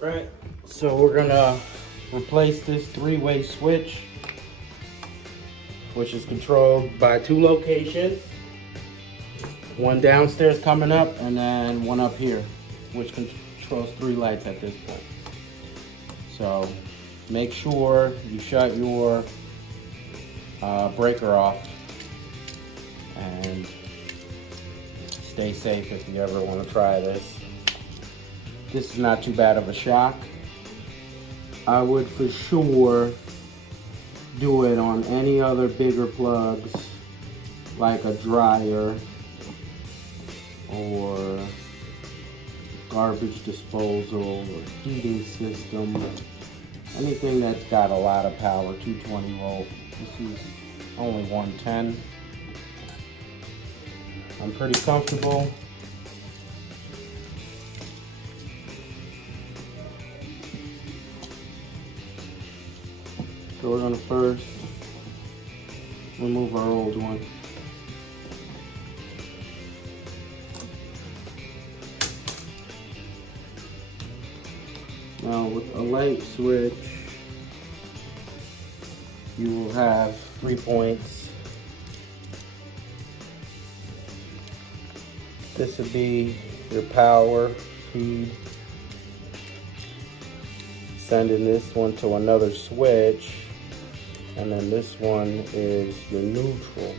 Right, so we're gonna replace this three-way switch, which is controlled by two locations. One downstairs coming up and then one up here, which controls three lights at this point. So make sure you shut your breaker off and stay safe if you ever want to try this. This is not too bad of a shock. I would for sure do it on any other bigger plugs like a dryer or garbage disposal or heating system. Anything that's got a lot of power, 220 volt. This is only 110. I'm pretty comfortable. So we're gonna first remove our old one. Now with a light switch, you will have 3 points. This would be your power feed. Sending this one to another switch. And then this one is your neutral.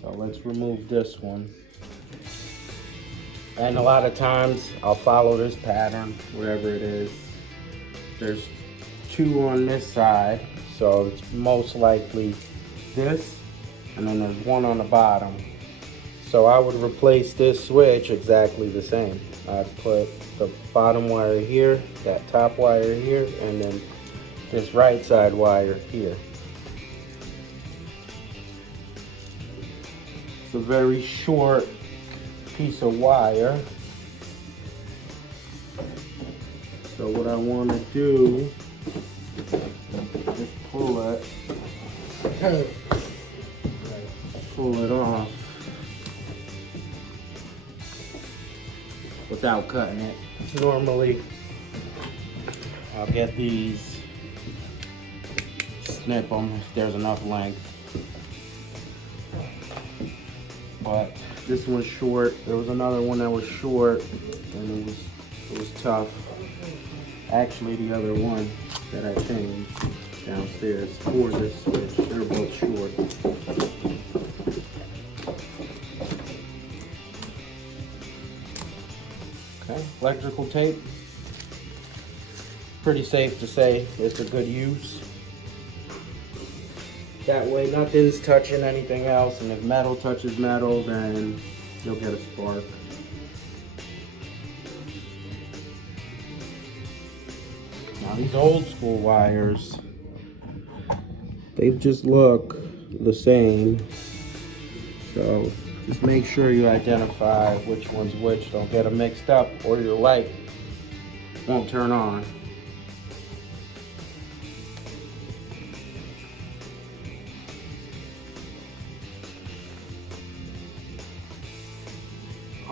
So let's remove this one. And a lot of times I'll follow this pattern, wherever it is. There's two on this side, so it's most likely this, and then there's one on the bottom. So I would replace this switch exactly the same. I'd put the bottom wire here, that top wire here, and then this right side wire here. It's a very short piece of wire. So what I want to do is pull it off without cutting it. Normally I'll get these, snip them if there's enough length, but this one's short. There was another one that was short and it was tough. Actually, the other one that I changed downstairs for this switch, they're both short. Okay, electrical tape. Pretty safe to say it's a good use. That way nothing's touching anything else, and if metal touches metal, then you'll get a spark. Now these old school wires, they just look the same. So just make sure you identify which one's which. Don't get them mixed up or your light won't turn on.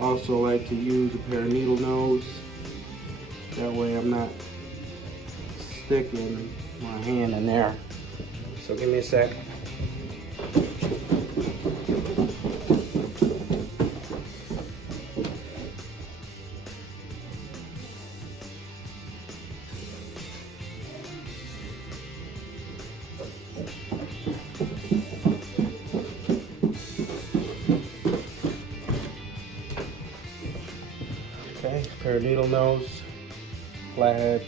Also like to use a pair of needle nose. That way I'm not sticking my hand in there. So give me a sec. Okay, pair of needle nose, flathead.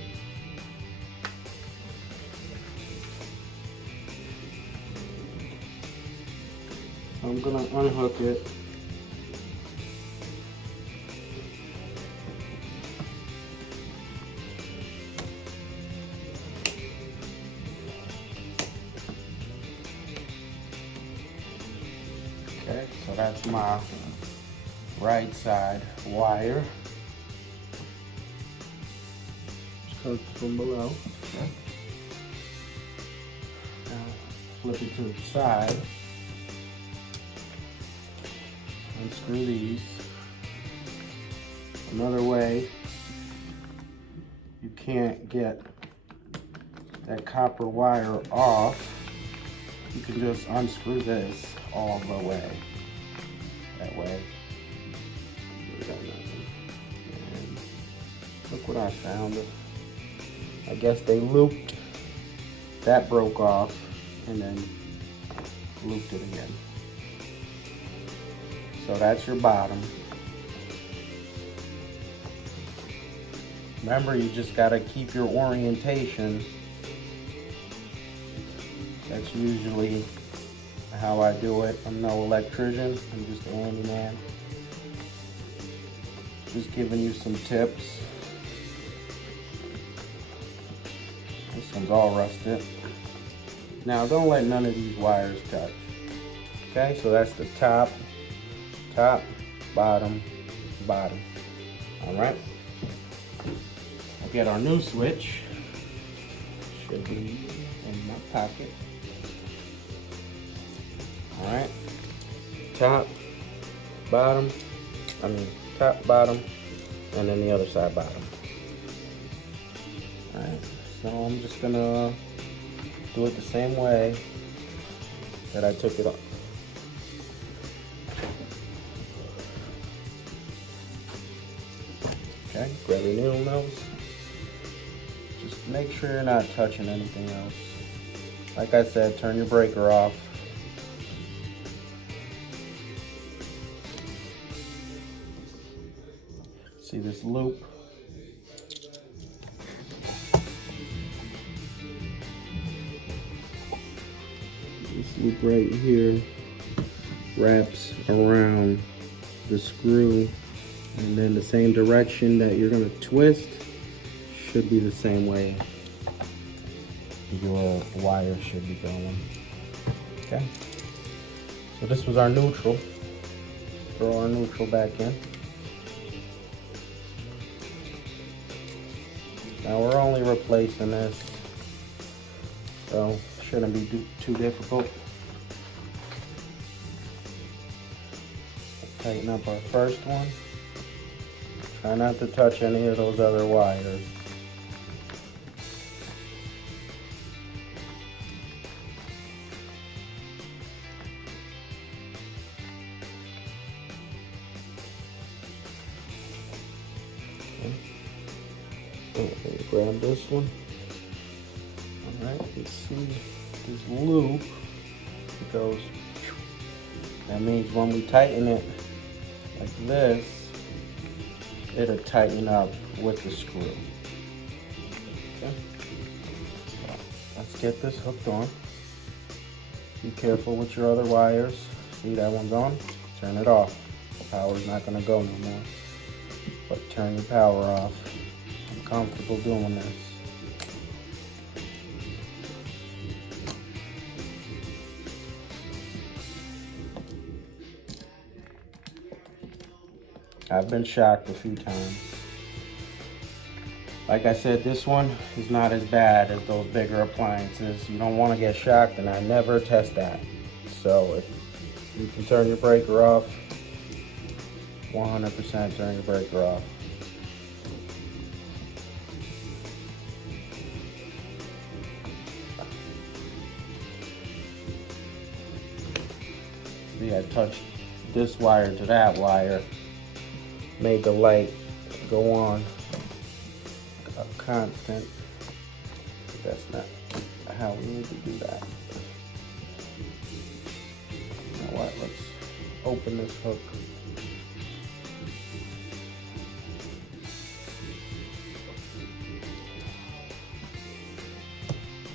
I'm gonna unhook it. Okay, so that's my right side wire. Just comes from below. Okay. Now flip it to the side. Unscrew these. Another way you can't get that copper wire off, you can just unscrew this all the way. That way. And look what I found. I guess they looped, that broke off, and then looped it again. So that's your bottom. Remember, you just gotta keep your orientation. That's usually how I do it. I'm no electrician, I'm just a handyman. Just giving you some tips. This one's all rusted. Now don't let none of these wires touch. Okay, so that's the top, bottom, bottom. Alright. I'll get our new switch. Should be in my pocket. Alright. Top, bottom, and then the other side bottom. Alright, so I'm just gonna do it the same way that I took it off. Okay, grab your needle nose. Just make sure you're not touching anything else. Like I said, turn your breaker off. See this loop? This loop right here wraps around the screw, and then the same direction that you're going to twist should be the same way your wire should be going. Okay, so this was our neutral. Throw our neutral back in. Now we're only replacing this, so shouldn't be too difficult. Tighten up our first one. Try not to touch any of those other wires. Grab this one. Alright, you see this loop, it goes, that means when we tighten it like this, it'll tighten up with the screw. Okay, so let's get this hooked on. Be careful with your other wires. See, that one's on, turn it off. The power's not going to go no more, but turn your power off. Comfortable doing this. I've been shocked a few times. Like I said, this one is not as bad as those bigger appliances. You don't want to get shocked, and I never test that. So if you can turn your breaker off, 100% turn your breaker off. See, I touched this wire to that wire, made the light go on constant. But that's not how we need to do that. You know what? Let's open this hook.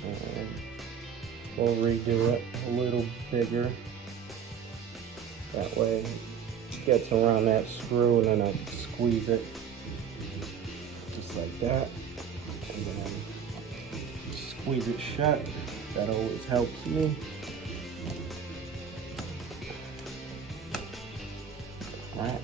And we'll redo it a little bigger. That way it gets around that screw, and then I squeeze it just like that, and then squeeze it shut. That always helps me. All right.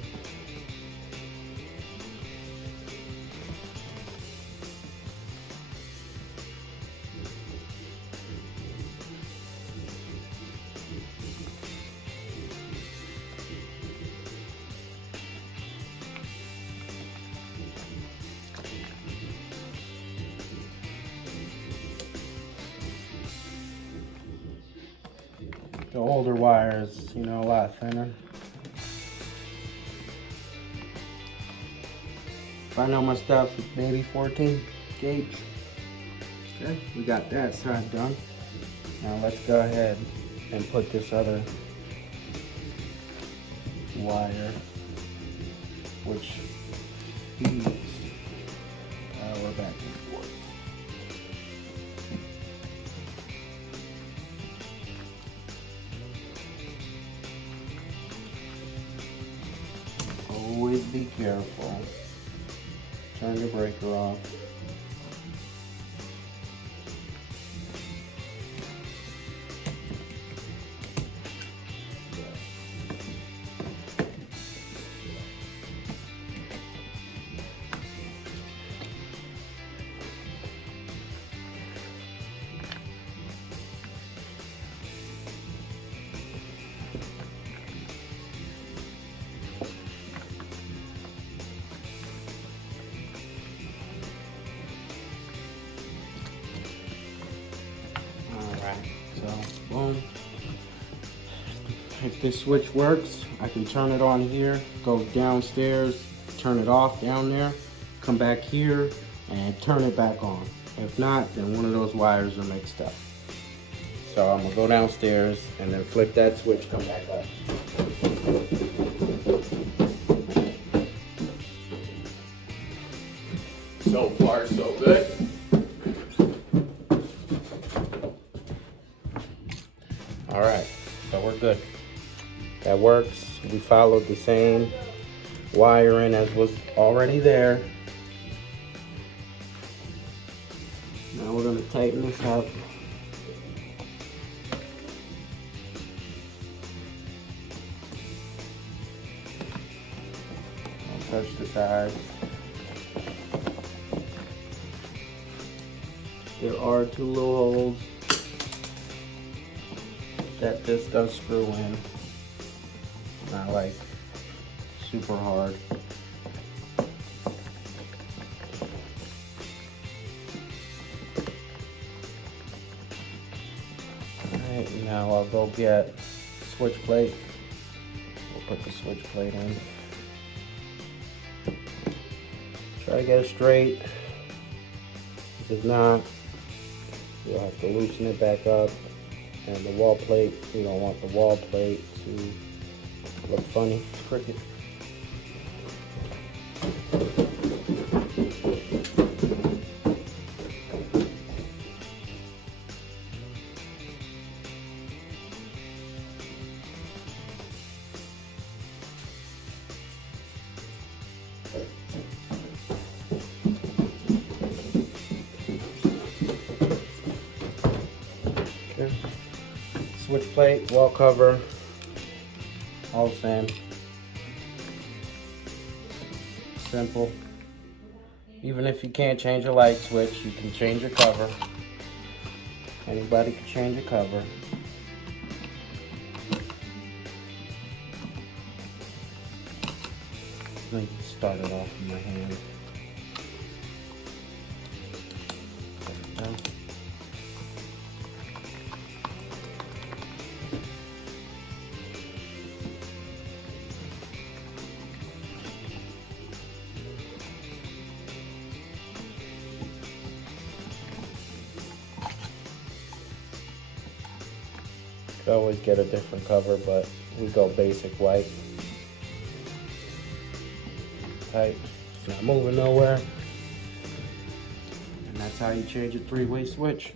The older wire is, you know, a lot thinner. If I know my stuff, it's maybe 14 gauge. Okay, we got that side done. Now let's go ahead and put this other wire, which feeds power back and forth. Always be careful. Turn the breaker off. So, boom. If this switch works, I can turn it on here, go downstairs, turn it off down there, come back here, and turn it back on. If not, then one of those wires are mixed up. So I'm gonna go downstairs and then flip that switch, come back up. So far, so good. All right, so we're good. That works. We followed the same wiring as was already there. Now we're gonna tighten this up. Don't touch the sides. There are two little holes that this does screw in. Not like super hard. Alright, now I'll go get switch plate. We'll put the switch plate in. Try to get it straight. If not, you'll have to loosen it back up. And the wall plate, you don't want the wall plate to look funny, crooked. Okay. Switch plate, wall cover, all the same. Simple. Even if you can't change a light switch, you can change a cover. Anybody can change a cover. Let me start it off in my hand. There we go. Could always get a different cover, but we go basic white. Tight, it's not moving nowhere. And that's how you change a three-way switch.